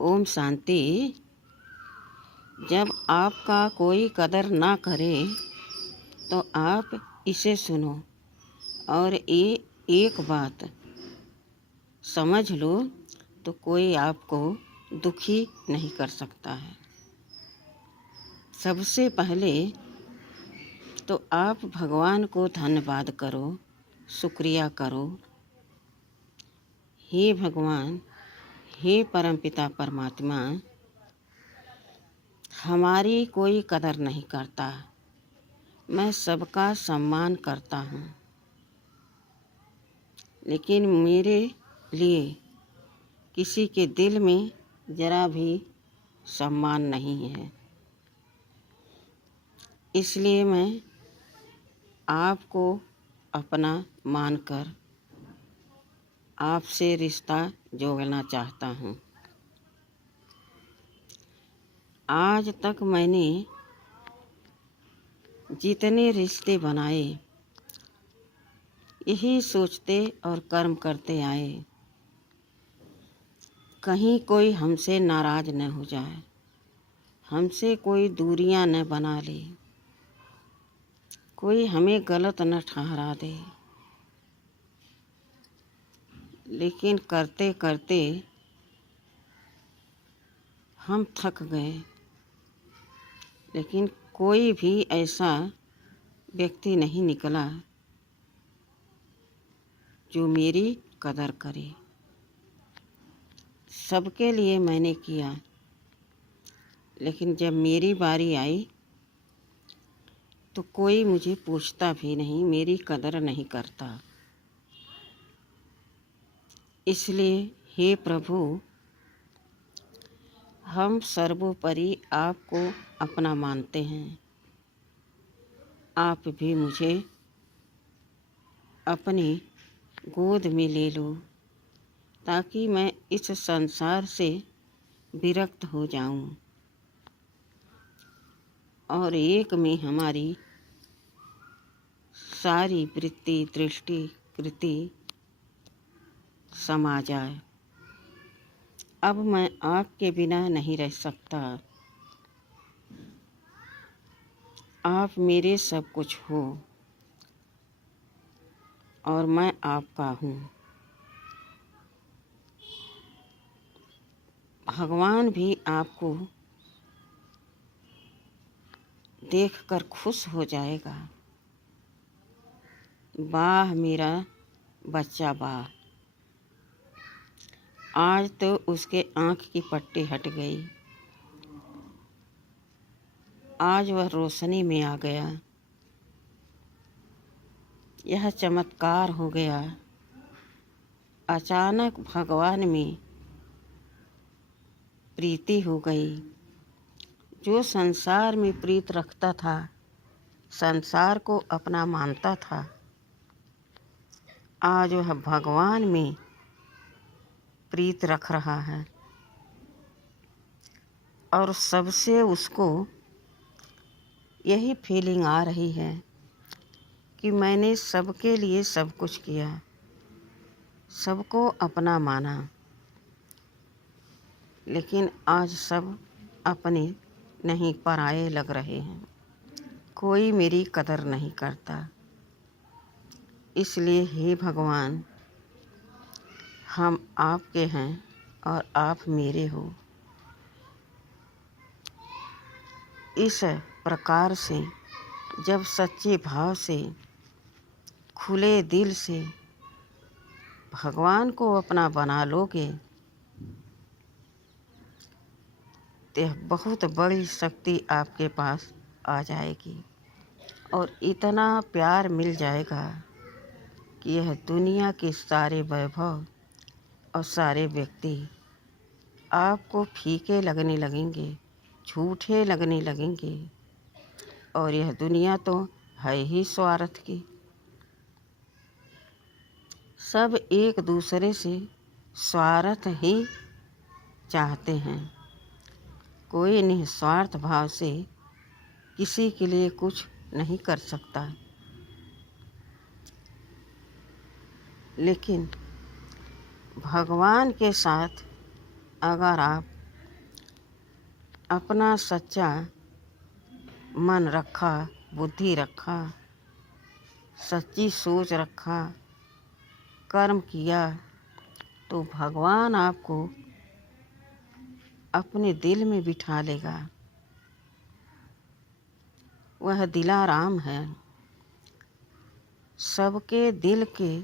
ओम शांति। जब आपका कोई कदर ना करे तो आप इसे सुनो और ये एक बात समझ लो, तो कोई आपको दुखी नहीं कर सकता है। सबसे पहले तो आप भगवान को धन्यवाद करो, शुक्रिया करो। हे भगवान, हे परमपिता परमात्मा, हमारी कोई कदर नहीं करता, मैं सबका सम्मान करता हूँ, लेकिन मेरे लिए किसी के दिल में ज़रा भी सम्मान नहीं है। इसलिए मैं आपको अपना मानकर आपसे रिश्ता जोड़ना चाहता हूँ। आज तक मैंने जितने रिश्ते बनाए, यही सोचते और कर्म करते आए, कहीं कोई हमसे नाराज़ न हो जाए, हमसे कोई दूरियां न बना ले, कोई हमें गलत न ठहरा दे। लेकिन करते करते हम थक गए, लेकिन कोई भी ऐसा व्यक्ति नहीं निकला जो मेरी कदर करे। सबके लिए मैंने किया, लेकिन जब मेरी बारी आई तो कोई मुझे पूछता भी नहीं, मेरी कदर नहीं करता। इसलिए हे प्रभु, हम सर्वोपरि आपको अपना मानते हैं। आप भी मुझे अपनी गोद में ले लो, ताकि मैं इस संसार से विरक्त हो जाऊं और एक में हमारी सारी वृत्ति, दृष्टि, कृति समा जाए। अब मैं आपके बिना नहीं रह सकता। आप मेरे सब कुछ हो और मैं आपका हूँ। भगवान भी आपको देखकर खुश हो जाएगा। वाह मेरा बच्चा वाह। आज तो उसके आँख की पट्टी हट गई, आज वह रोशनी में आ गया। यह चमत्कार हो गया। अचानक भगवान में प्रीति हो गई। जो संसार में प्रीत रखता था, संसार को अपना मानता था, आज वह भगवान में प्रीत रख रहा है। और सबसे उसको यही फीलिंग आ रही है कि मैंने सबके लिए सब कुछ किया, सबको अपना माना, लेकिन आज सब अपने नहीं पराये लग रहे हैं। कोई मेरी कदर नहीं करता। इसलिए हे भगवान, हम आपके हैं और आप मेरे हो। इस प्रकार से जब सच्चे भाव से, खुले दिल से भगवान को अपना बना लोगे, तो बहुत बड़ी शक्ति आपके पास आ जाएगी और इतना प्यार मिल जाएगा कि यह दुनिया के सारे वैभव और सारे व्यक्ति आपको फीके लगने लगेंगे, झूठे लगने लगेंगे। और यह दुनिया तो है ही स्वार्थ की। सब एक दूसरे से स्वार्थ ही चाहते हैं। कोई निस्वार्थ भाव से किसी के लिए कुछ नहीं कर सकता। लेकिन भगवान के साथ अगर आप अपना सच्चा मन रखा, बुद्धि रखा, सच्ची सोच रखा, कर्म किया, तो भगवान आपको अपने दिल में बिठा लेगा। वह दिलाराम है, सबके दिल के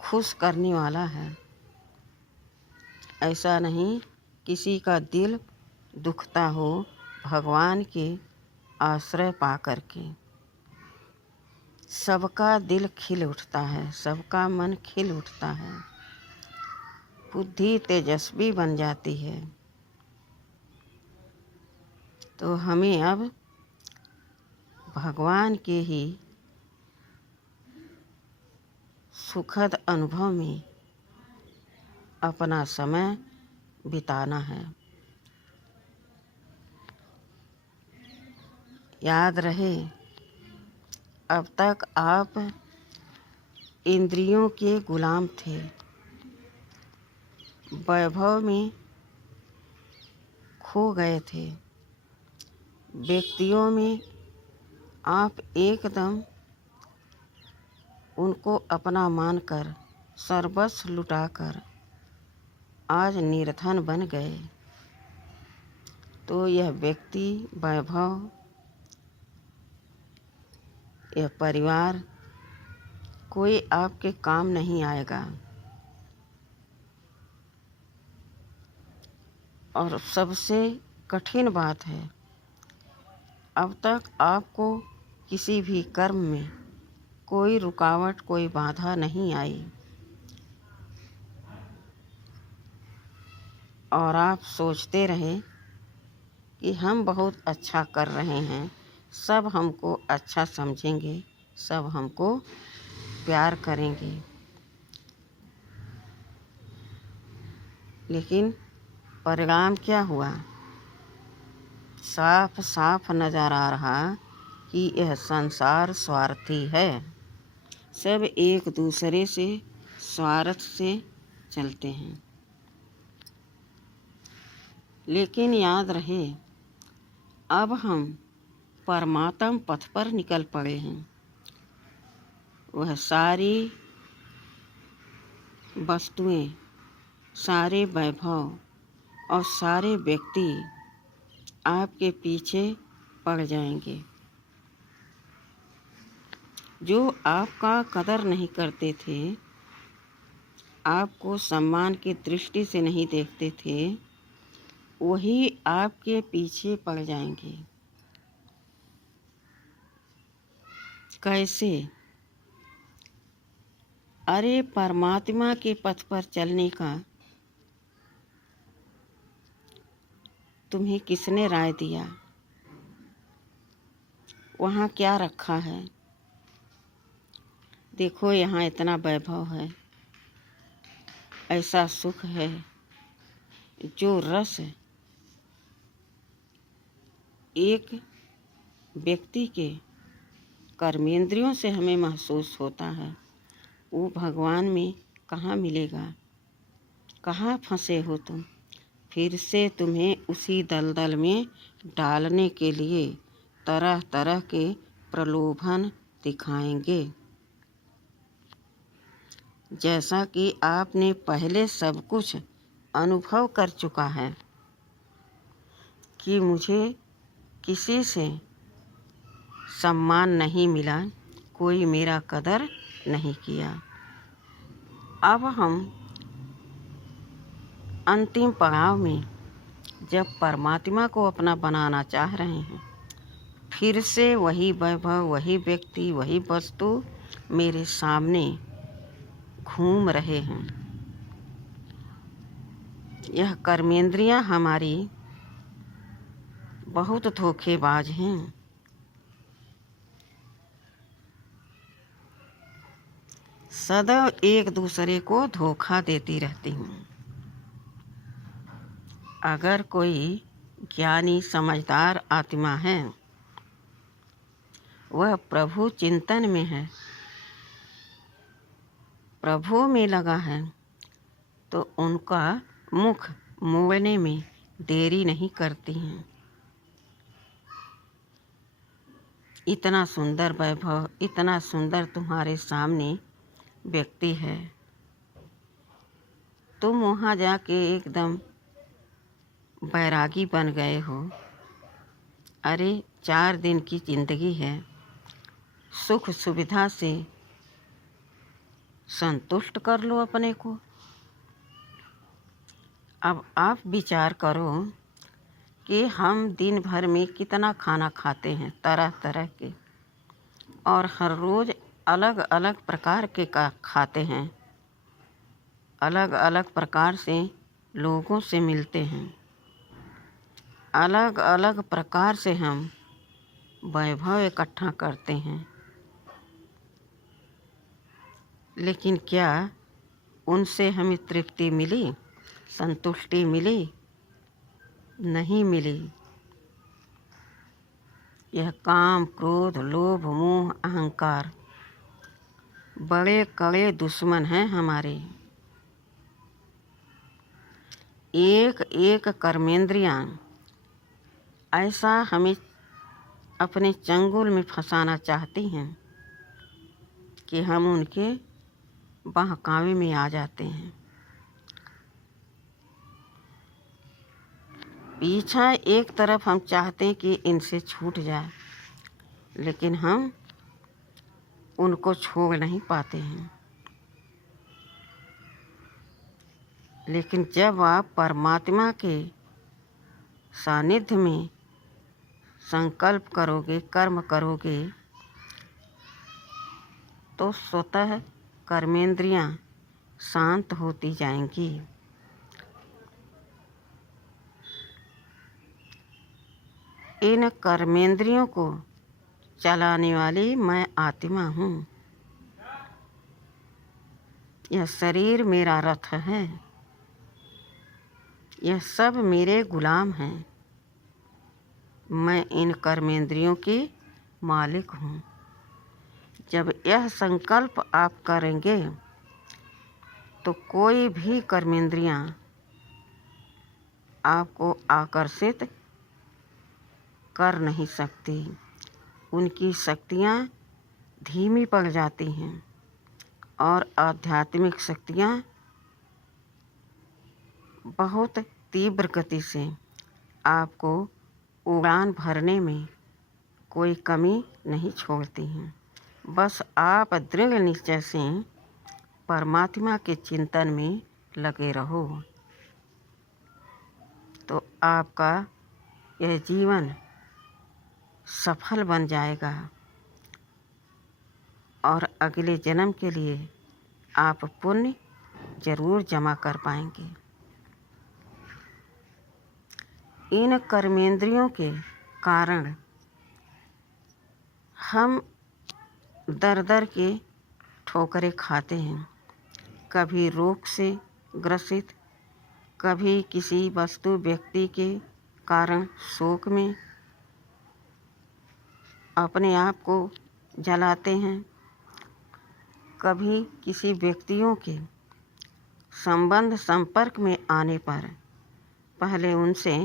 खुश करने वाला है। ऐसा नहीं किसी का दिल दुखता हो भगवान के आश्रय पा करके। सबका दिल खिल उठता है, सबका मन खिल उठता है, बुद्धि तेजस्वी बन जाती है। तो हमें अब भगवान के ही सुखद अनुभव में अपना समय बिताना है। याद रहे, अब तक आप इंद्रियों के गुलाम थे, वैभव में खो गए थे, व्यक्तियों में आप एकदम उनको अपना मानकर सर्वस्व लुटाकर आज निर्धन बन गए। तो यह व्यक्ति, वैभव, यह परिवार कोई आपके काम नहीं आएगा। और सबसे कठिन बात है, अब तक आपको किसी भी कर्म में कोई रुकावट, कोई बाधा नहीं आई और आप सोचते रहे कि हम बहुत अच्छा कर रहे हैं, सब हमको अच्छा समझेंगे, सब हमको प्यार करेंगे। लेकिन परिणाम क्या हुआ? साफ साफ नज़र आ रहा कि यह संसार स्वार्थी है। सब एक दूसरे से स्वार्थ से चलते हैं। लेकिन याद रहे, अब हम परमात्म पथ पर निकल पड़े हैं। वह सारी वस्तुएं, सारे वैभव और सारे व्यक्ति आपके पीछे पड़ जाएंगे। जो आपका कदर नहीं करते थे, आपको सम्मान की दृष्टि से नहीं देखते थे, वही आपके पीछे पड़ जाएंगे। कैसे? अरे परमात्मा के पथ पर चलने का तुम्हें किसने राय दिया? वहाँ क्या रखा है? देखो, यहाँ इतना वैभव है, ऐसा सुख है, जो रस एक व्यक्ति के कर्मेंद्रियों से हमें महसूस होता है, वो भगवान में कहाँ मिलेगा? कहाँ फंसे हो तुम? फिर से तुम्हें उसी दलदल में डालने के लिए तरह तरह के प्रलोभन दिखाएंगे। जैसा कि आपने पहले सब कुछ अनुभव कर चुका है कि मुझे किसी से सम्मान नहीं मिला, कोई मेरा कदर नहीं किया। अब हम अंतिम पड़ाव में जब परमात्मा को अपना बनाना चाह रहे हैं, फिर से वही वैभव, वही व्यक्ति, वही वस्तु मेरे सामने घूम रहे हैं। यह कर्मेंद्रियां हमारी बहुत धोखेबाज हैं। सदैव एक दूसरे को धोखा देती रहती हूँ। अगर कोई ज्ञानी समझदार आत्मा है, वह प्रभु चिंतन में है, प्रभु में लगा है, तो उनका मुख मोड़ने में देरी नहीं करती हैं। इतना सुंदर वैभव, इतना सुंदर तुम्हारे सामने व्यक्ति है, तुम वहाँ जाके एकदम बैरागी बन गए हो। अरे 4 दिन की ज़िंदगी है, सुख सुविधा से संतुष्ट कर लो अपने को। अब आप विचार करो कि हम दिन भर में कितना खाना खाते हैं, तरह तरह के, और हर रोज़ अलग अलग प्रकार के खाते हैं, अलग अलग प्रकार से लोगों से मिलते हैं, अलग अलग प्रकार से हम वैभव इकट्ठा करते हैं। लेकिन क्या उनसे हमें तृप्ति मिली, संतुष्टि मिली? नहीं मिली। यह काम, क्रोध, लोभ, मोह, अहंकार बड़े कड़े दुश्मन हैं हमारे। एक एक कर्मेंद्रियां ऐसा हमें अपने चंगुल में फंसाना चाहती हैं कि हम उनके बहकावे में आ जाते हैं। पीछा एक तरफ हम चाहते हैं कि इनसे छूट जाए, लेकिन हम उनको छोड़ नहीं पाते हैं। लेकिन जब आप परमात्मा के सानिध्य में संकल्प करोगे, कर्म करोगे, तो स्वतः कर्मेंद्रियां शांत होती जाएंगी। इन कर्मेंद्रियों को चलाने वाली मैं आत्मा हूँ। यह शरीर मेरा रथ है, यह सब मेरे गुलाम हैं। मैं इन कर्मेंद्रियों की मालिक हूँ। जब यह संकल्प आप करेंगे तो कोई भी कर्मेंद्रियां आपको आकर्षित कर नहीं सकती। उनकी शक्तियाँ धीमी पड़ जाती हैं और आध्यात्मिक शक्तियाँ बहुत तीव्र गति से आपको उड़ान भरने में कोई कमी नहीं छोड़ती हैं। बस आप दृढ़ निश्चय से परमात्मा के चिंतन में लगे रहो, तो आपका यह जीवन सफल बन जाएगा और अगले जन्म के लिए आप पुण्य जरूर जमा कर पाएंगे। इन कर्मेंद्रियों के कारण हम दर दर के ठोकरें खाते हैं, कभी रोग से ग्रसित, कभी किसी वस्तु व्यक्ति के कारण शोक में अपने आप को जलाते हैं, कभी किसी व्यक्तियों के संबंध संपर्क में आने पर पहले उनसे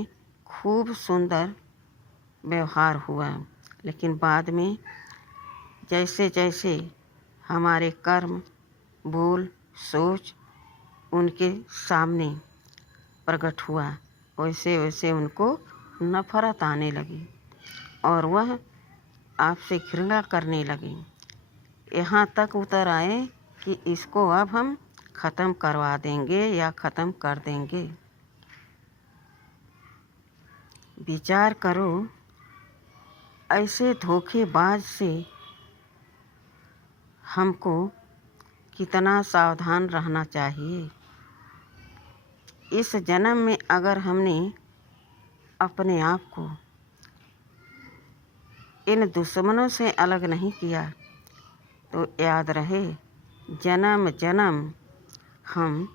खूब सुंदर व्यवहार हुआ, लेकिन बाद में जैसे जैसे हमारे कर्म, बोल, सोच उनके सामने प्रकट हुआ, वैसे वैसे उनको नफरत आने लगी और वह आपसे घृणा करने लगे। यहाँ तक उतर आए कि इसको अब हम ख़त्म करवा देंगे या ख़त्म कर देंगे। विचार करो, ऐसे धोखेबाज से हमको कितना सावधान रहना चाहिए। इस जन्म में अगर हमने अपने आप को इन दुश्मनों से अलग नहीं किया तो याद रहे जन्म जन्म हम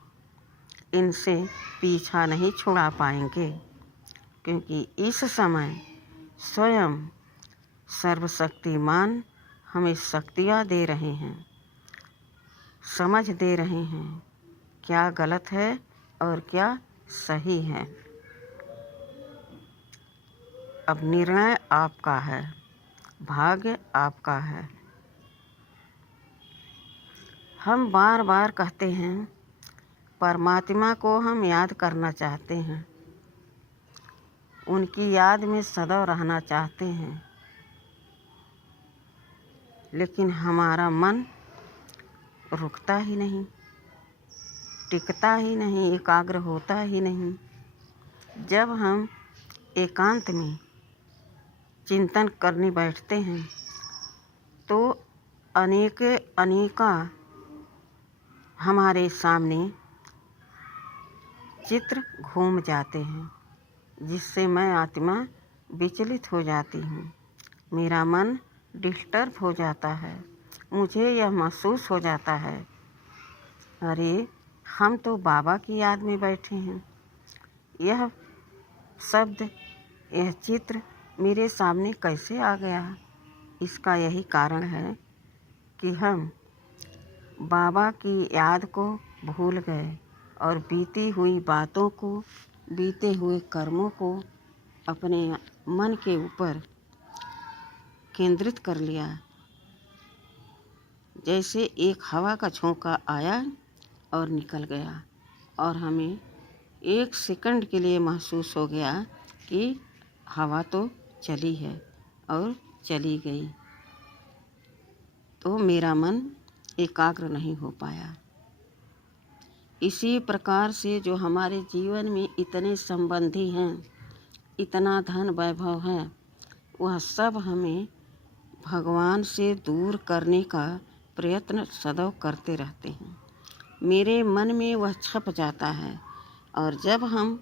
इनसे पीछा नहीं छुड़ा पाएंगे, क्योंकि इस समय स्वयं सर्वशक्तिमान हमें शक्तियाँ दे रहे हैं, समझ दे रहे हैं क्या गलत है और क्या सही है। अब निर्णय आपका है, भाग्य आपका है। हम बार बार कहते हैं परमात्मा को हम याद करना चाहते हैं, उनकी याद में सदैव रहना चाहते हैं, लेकिन हमारा मन रुकता ही नहीं, टिकता ही नहीं, एकाग्र होता ही नहीं। जब हम एकांत में चिंतन करने बैठते हैं तो अनेका हमारे सामने चित्र घूम जाते हैं, जिससे मैं आत्मा विचलित हो जाती हूँ। मेरा मन डिस्टर्ब हो जाता है। मुझे यह महसूस हो जाता है, अरे हम तो बाबा की याद में बैठे हैं। यह शब्द, यह चित्र मेरे सामने कैसे आ गया? इसका यही कारण है कि हम बाबा की याद को भूल गए और बीती हुई बातों को, बीते हुए कर्मों को अपने मन के ऊपर केंद्रित कर लिया। जैसे एक हवा का झोंका आया और निकल गया और हमें 1 सेकंड के लिए महसूस हो गया कि हवा तो चली है और चली गई, तो मेरा मन एकाग्र नहीं हो पाया। इसी प्रकार से जो हमारे जीवन में इतने संबंधी हैं, इतना धन वैभव है, वह सब हमें भगवान से दूर करने का प्रयत्न सदैव करते रहते हैं। मेरे मन में वह छप जाता है और जब हम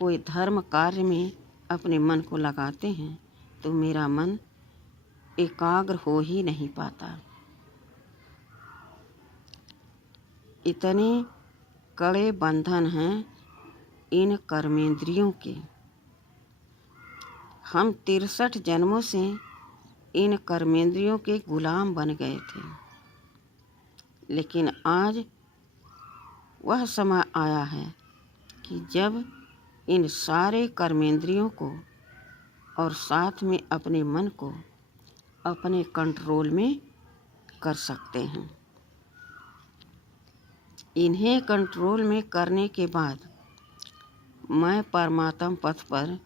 कोई धर्म कार्य में अपने मन को लगाते हैं तो मेरा मन एकाग्र हो ही नहीं पाता। इतने कड़े बंधन हैं इन कर्मेंद्रियों के। हम 63 जन्मों से इन कर्मेंद्रियों के गुलाम बन गए थे, लेकिन आज वह समय आया है कि जब इन सारे कर्मेंद्रियों को और साथ में अपने मन को अपने कंट्रोल में कर सकते हैं। इन्हें कंट्रोल में करने के बाद मैं परमात्म पथ पर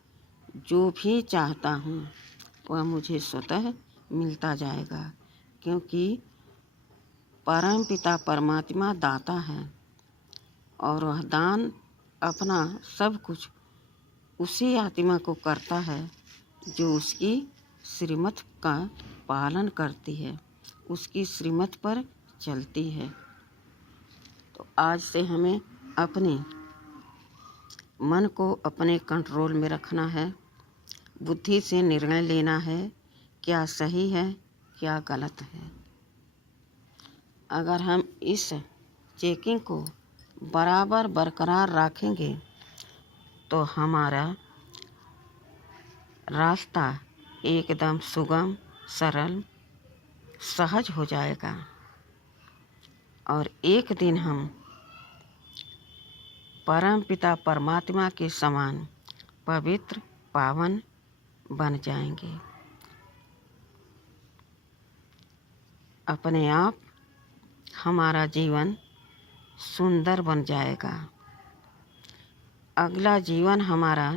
जो भी चाहता हूँ वह मुझे स्वतः मिलता जाएगा, क्योंकि परम पिता परमात्मा दाता है और वह दान अपना सब कुछ उसी आत्मा को करता है जो उसकी श्रीमत का पालन करती है, उसकी श्रीमत पर चलती है। तो आज से हमें अपने मन को अपने कंट्रोल में रखना है, बुद्धि से निर्णय लेना है, क्या सही है क्या गलत है। अगर हम इस चेकिंग को बराबर बरकरार रखेंगे तो हमारा रास्ता एकदम सुगम, सरल, सहज हो जाएगा और एक दिन हम परम पिता परमात्मा के समान पवित्र पावन बन जाएंगे। अपने आप हमारा जीवन सुंदर बन जाएगा। अगला जीवन हमारा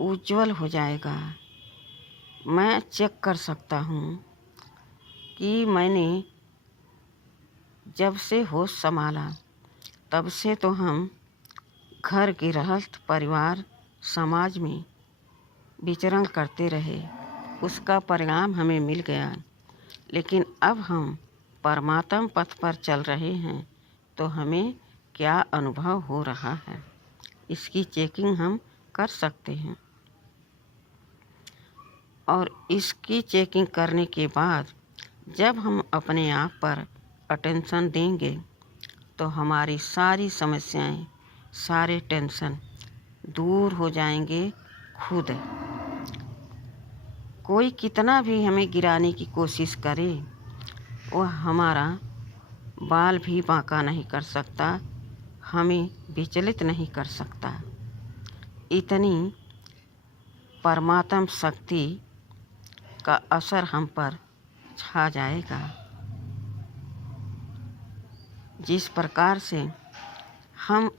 उज्जवल हो जाएगा। मैं चेक कर सकता हूँ कि मैंने जब से होश संभाला तब से तो हम घर, गृहस्थ, परिवार, समाज में विचरण करते रहे, उसका परिणाम हमें मिल गया। लेकिन अब हम परमात्म पथ पर चल रहे हैं तो हमें क्या अनुभव हो रहा है, इसकी चेकिंग हम कर सकते हैं। और इसकी चेकिंग करने के बाद जब हम अपने आप पर अटेंशन देंगे तो हमारी सारी समस्याएं, सारे टेंशन दूर हो जाएंगे खुद। कोई कितना भी हमें गिराने की कोशिश करे, वह हमारा बाल भी बांका नहीं कर सकता, हमें विचलित नहीं कर सकता। इतनी परमात्म शक्ति का असर हम पर छा जाएगा। जिस प्रकार से हम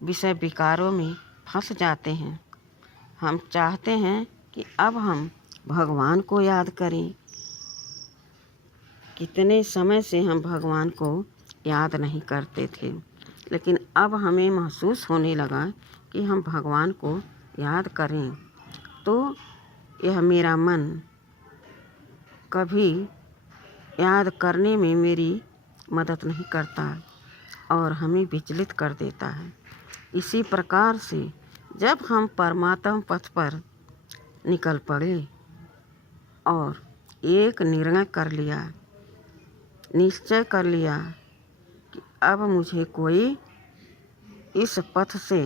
विषय विकारों में फंस जाते हैं, हम चाहते हैं कि अब हम भगवान को याद करें। कितने समय से हम भगवान को याद नहीं करते थे, लेकिन अब हमें महसूस होने लगा कि हम भगवान को याद करें। तो यह मेरा मन कभी याद करने में मेरी मदद नहीं करता और हमें विचलित कर देता है। इसी प्रकार से जब हम परमात्म पथ पर निकल पड़े और एक निर्णय कर लिया, निश्चय कर लिया कि अब मुझे कोई इस पथ से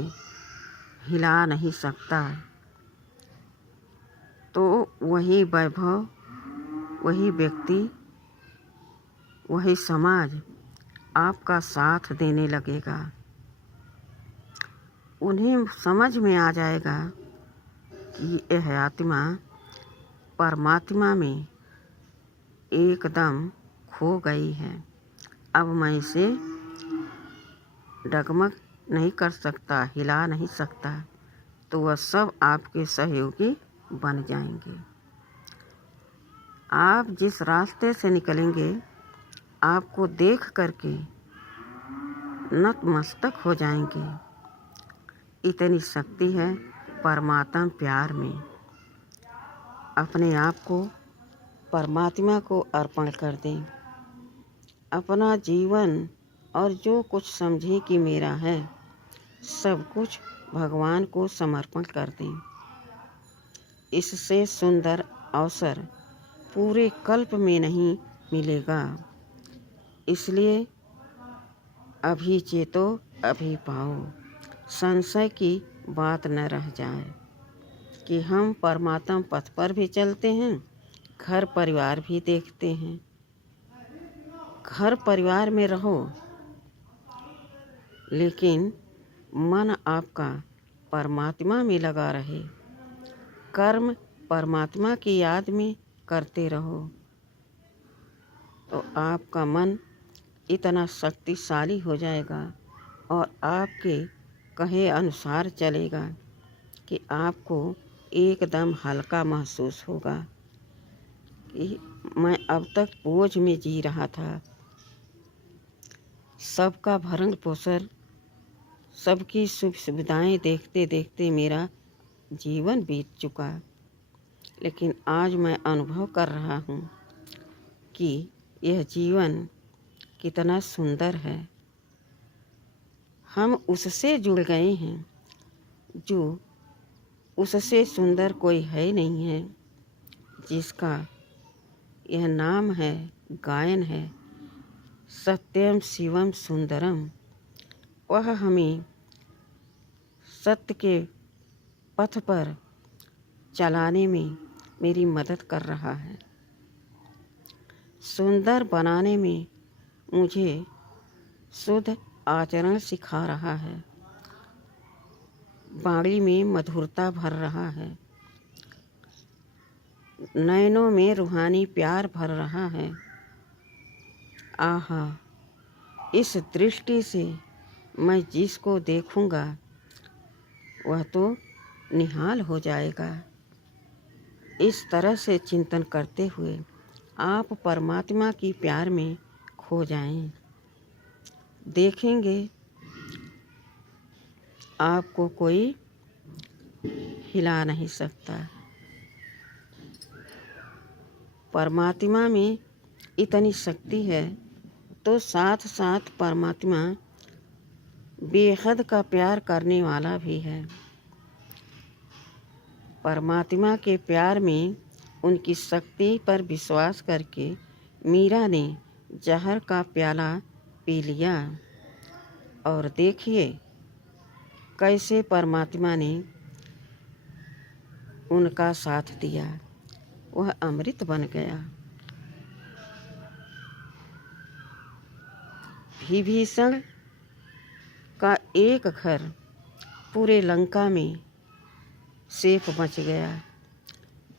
हिला नहीं सकता, तो वही वैभव, वही व्यक्ति, वही समाज आपका साथ देने लगेगा। उन्हें समझ में आ जाएगा कि यह आत्मा परमात्मा में एकदम खो गई है। अब मैं इसे डगमग नहीं कर सकता, हिला नहीं सकता, तो वह सब आपके सहयोगी बन जाएंगे। आप जिस रास्ते से निकलेंगे, आपको देख करके नतमस्तक हो जाएंगे। इतनी शक्ति है परमात्मा प्यार में। अपने आप को परमात्मा को अर्पण कर दें। अपना जीवन और जो कुछ समझें कि मेरा है, सब कुछ भगवान को समर्पण कर दें। इससे सुंदर अवसर पूरे कल्प में नहीं मिलेगा। इसलिए अभी चेतो अभी पाओ। संशय की बात न रह जाए कि हम परमात्मा पथ पर भी चलते हैं, घर परिवार भी देखते हैं। घर परिवार में रहो, लेकिन मन आपका परमात्मा में लगा रहे। कर्म परमात्मा की याद में करते रहो, तो आपका मन इतना शक्तिशाली हो जाएगा और आपके कहे अनुसार चलेगा कि आपको एकदम हल्का महसूस होगा कि मैं अब तक बोझ में जी रहा था। सबका भरण पोषण, सबकी सुख सुविधाएं देखते देखते मेरा जीवन बीत चुका, लेकिन आज मैं अनुभव कर रहा हूँ कि यह जीवन कितना सुंदर है। हम उससे जुड़ गए हैं जो उससे सुंदर कोई है नहीं है, जिसका यह नाम है, गायन है, सत्यम शिवम सुंदरम। वह हमें सत्य के पथ पर चलाने में मेरी मदद कर रहा है। सुंदर बनाने में मुझे शुद्ध आचरण सिखा रहा है। वाणी में मधुरता भर रहा है, नयनों में रूहानी प्यार भर रहा है। आहा, इस दृष्टि से मैं जिसको देखूंगा वह तो निहाल हो जाएगा। इस तरह से चिंतन करते हुए आप परमात्मा की प्यार में खो जाएं। देखेंगे आपको कोई हिला नहीं सकता। परमात्मा में इतनी शक्ति है, तो साथ साथ परमात्मा बेहद का प्यार करने वाला भी है। परमात्मा के प्यार में उनकी शक्ति पर विश्वास करके मीरा ने जहर का प्याला पी लिया और देखिए कैसे परमात्मा ने उनका साथ दिया, वह अमृत बन गया। विभीषण का एक घर पूरे लंका में सेफ बच गया।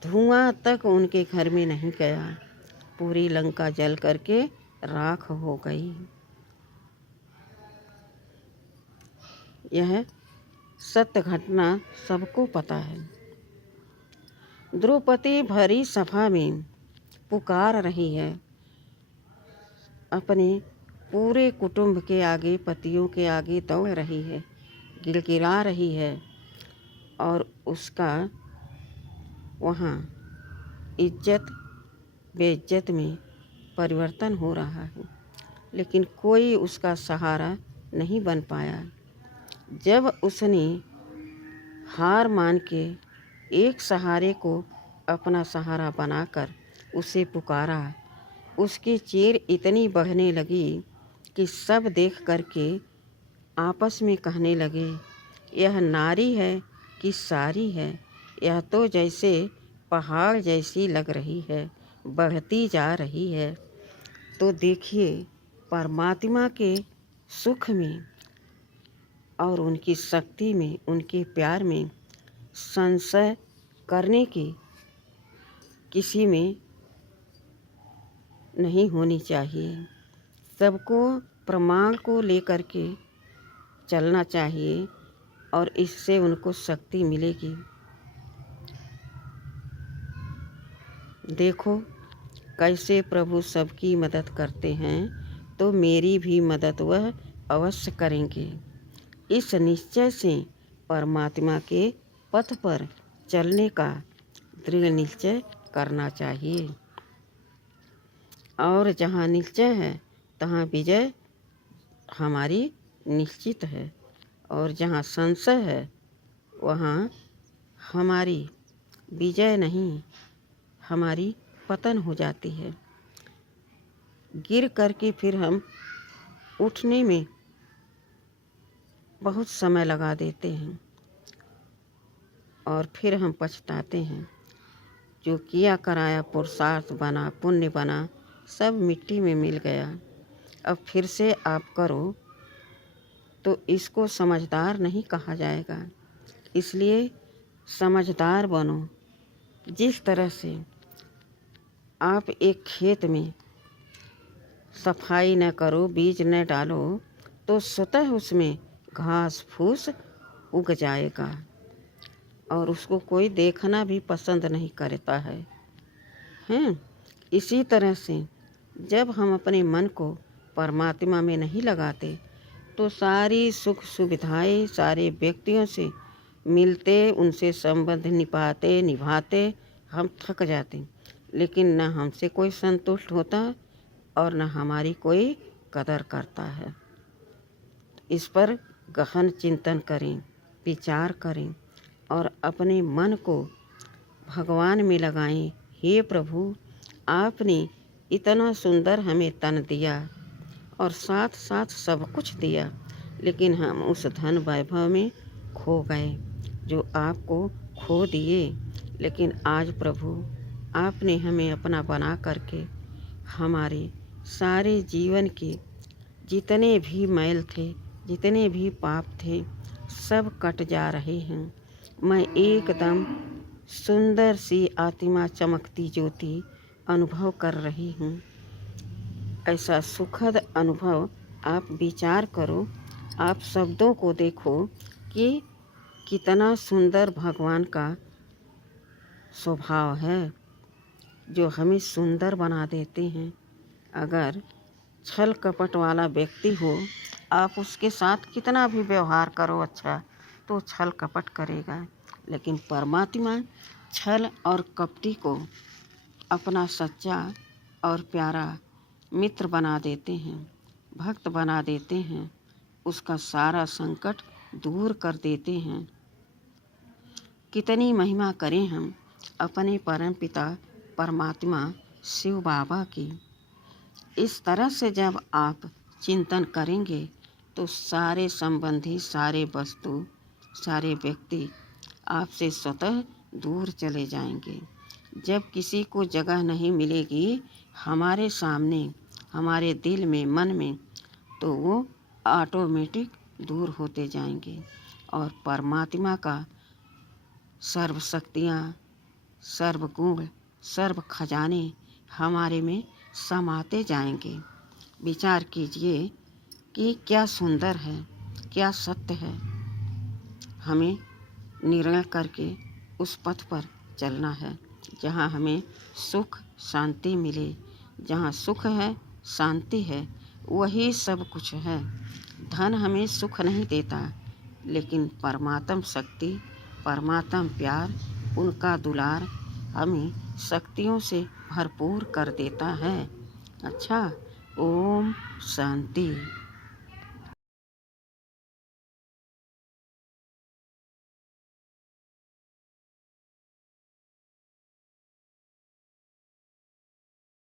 धुआं तक उनके घर में नहीं गया। पूरी लंका जल करके राख हो गई। यह सत्य घटना सबको पता है। द्रौपदी भरी सभा में पुकार रही है, अपने पूरे कुटुंब के आगे, पतियों के आगे दौड़ रही है, गिड़गिड़ा रही है, और उसका वहाँ इज्जत बेइज्जत में परिवर्तन हो रहा है, लेकिन कोई उसका सहारा नहीं बन पाया। जब उसने हार मान के एक सहारे को अपना सहारा बनाकर उसे पुकारा, उसकी चीर इतनी बढ़ने लगी कि सब देख करके आपस में कहने लगे, यह नारी है कि सारी है, यह तो जैसे पहाड़ जैसी लग रही है, बढ़ती जा रही है। तो देखिए, परमात्मा के सुख में और उनकी शक्ति में, उनके प्यार में संशय करने की किसी में नहीं होनी चाहिए। सबको प्रमाण को लेकर के चलना चाहिए और इससे उनको शक्ति मिलेगी। देखो कैसे प्रभु सबकी मदद करते हैं, तो मेरी भी मदद वह अवश्य करेंगे। इस निश्चय से परमात्मा के पथ पर चलने का दृढ़ निश्चय करना चाहिए। और जहाँ निश्चय है तहाँ विजय हमारी निश्चित है, और जहाँ संशय है वहाँ हमारी विजय नहीं, हमारी पतन हो जाती है। गिर करके फिर हम उठने में बहुत समय लगा देते हैं और फिर हम पछताते हैं। जो किया कराया पुरुषार्थ बना, पुण्य बना, सब मिट्टी में मिल गया। अब फिर से आप करो तो इसको समझदार नहीं कहा जाएगा। इसलिए समझदार बनो। जिस तरह से आप एक खेत में सफाई न करो, बीज न डालो, तो स्वतः उसमें घास फूस उग जाएगा और उसको कोई देखना भी पसंद नहीं करता है। इसी तरह से जब हम अपने मन को परमात्मा में नहीं लगाते तो सारी सुख सुविधाएं सारे व्यक्तियों से मिलते, उनसे संबंध निभाते हम थक जाते, लेकिन न हमसे कोई संतुष्ट होता और न हमारी कोई कदर करता है। इस पर गहन चिंतन करें, विचार करें और अपने मन को भगवान में लगाएं। हे प्रभु, आपने इतना सुंदर हमें तन दिया और साथ साथ सब कुछ दिया, लेकिन हम उस धन वैभव में खो गए जो आपको खो दिए। लेकिन आज प्रभु आपने हमें अपना बना करके हमारे सारे जीवन के जितने भी मैल थे, जितने भी पाप थे, सब कट जा रहे हैं। मैं एकदम सुंदर सी आत्मा चमकती ज्योति अनुभव कर रही हूँ। ऐसा सुखद अनुभव आप विचार करो, आप शब्दों को देखो कि कितना सुंदर भगवान का स्वभाव है जो हमें सुंदर बना देते हैं। अगर छल कपट वाला व्यक्ति हो, आप उसके साथ कितना भी व्यवहार करो अच्छा, तो छल कपट करेगा। लेकिन परमात्मा छल और कपटी को अपना सच्चा और प्यारा मित्र बना देते हैं, भक्त बना देते हैं, उसका सारा संकट दूर कर देते हैं। कितनी महिमा करें हम अपने परम पिता परमात्मा शिव बाबा की। इस तरह से जब आप चिंतन करेंगे तो सारे संबंधी, सारे वस्तु, सारे व्यक्ति आपसे स्वतः दूर चले जाएंगे। जब किसी को जगह नहीं मिलेगी हमारे सामने, हमारे दिल में, मन में, तो वो ऑटोमेटिक दूर होते जाएंगे और परमात्मा का सर्व शक्तियाँ, सर्व गुण, सर्व खजाने हमारे में समाते जाएंगे। विचार कीजिए कि क्या सुंदर है, क्या सत्य है। हमें निर्णय करके उस पथ पर चलना है जहाँ हमें सुख शांति मिले। जहाँ सुख है, शांति है, वही सब कुछ है। धन हमें सुख नहीं देता, लेकिन परमात्म शक्ति, परमात्म प्यार, उनका दुलार हमें शक्तियों से भरपूर कर देता है। अच्छा, ओम शांति।